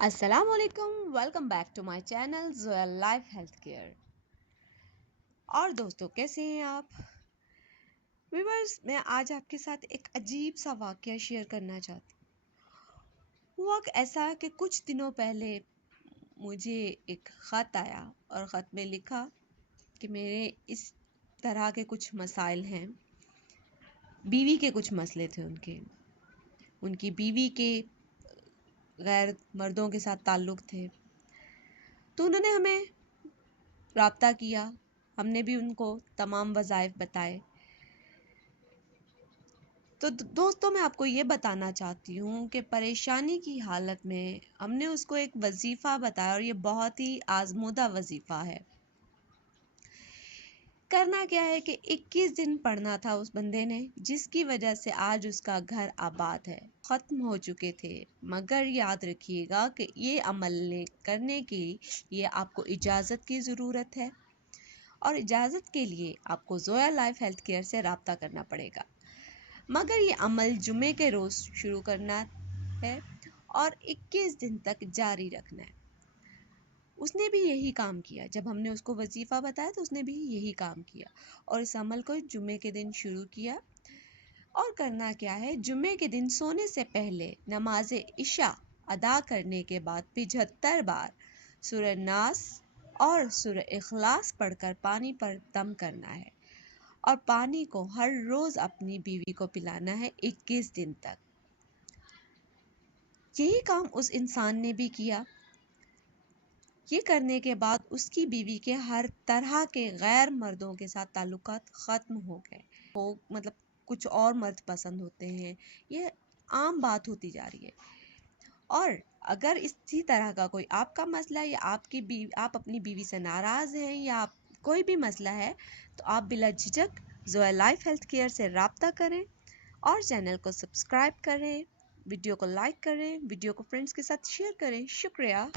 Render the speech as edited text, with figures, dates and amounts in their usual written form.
अस्सलाम वालेकुम, welcome back to my channel Zoya life health care. और दोस्तों, कैसे हैं आप? व्यूअर्स, मैं आज आपके साथ एक अजीब सा वाक़या शेयर करना चाहती हूँ। हुआ ऐसा कि कुछ दिनों पहले मुझे एक ख़त आया और ख़त में लिखा कि मेरे इस तरह के कुछ मसाइल हैं। बीवी के कुछ मसले थे, उनकी बीवी के गैर मर्दों के साथ ताल्लुक़ थे। तो उन्होंने हमें राब्ता किया, हमने भी उनको तमाम वज़ाइफ बताए। तो दोस्तों, मैं आपको ये बताना चाहती हूँ कि परेशानी की हालत में हमने उसको एक वजीफ़ा बताया, और ये बहुत ही आजमूदा वजीफ़ा है। करना क्या है कि 21 दिन पढ़ना था उस बंदे ने, जिसकी वजह से आज उसका घर आबाद है। ख़त्म हो चुके थे, मगर याद रखिएगा कि ये अमल करने के लिए आपको इजाज़त की ज़रूरत है, और इजाज़त के लिए आपको ज़ोया लाइफ हेल्थ केयर से रब्ता करना पड़ेगा। मगर ये अमल जुमे के रोज़ शुरू करना है और 21 दिन तक जारी रखना है। उसने भी यही काम किया। जब हमने उसको वजीफ़ा बताया तो उसने भी यही काम किया और इस अमल को जुमे के दिन शुरू किया। और करना क्या है, जुमे के दिन सोने से पहले नमाज इशा अदा करने के बाद 75 बार सूरह नास और सूरह इखलास पढ़कर पानी पर दम करना है, और पानी को हर रोज अपनी बीवी को पिलाना है 21 दिन तक। यही काम उस इंसान ने भी किया। ये करने के बाद उसकी बीवी के हर तरह के गैर मर्दों के साथ ताल्लुकात ख़त्म हो गए। मतलब कुछ और मर्द पसंद होते हैं, ये आम बात होती जा रही है। और अगर इसी तरह का कोई आपका मसला, या आप अपनी बीवी से नाराज़ हैं, या कोई भी मसला है, तो आप बिला झिझक ज़ोया लाइफ हेल्थ केयर से रब्ता करें और चैनल को सब्सक्राइब करें, वीडियो को लाइक करें, वीडियो को फ्रेंड्स के साथ शेयर करें। शुक्रिया।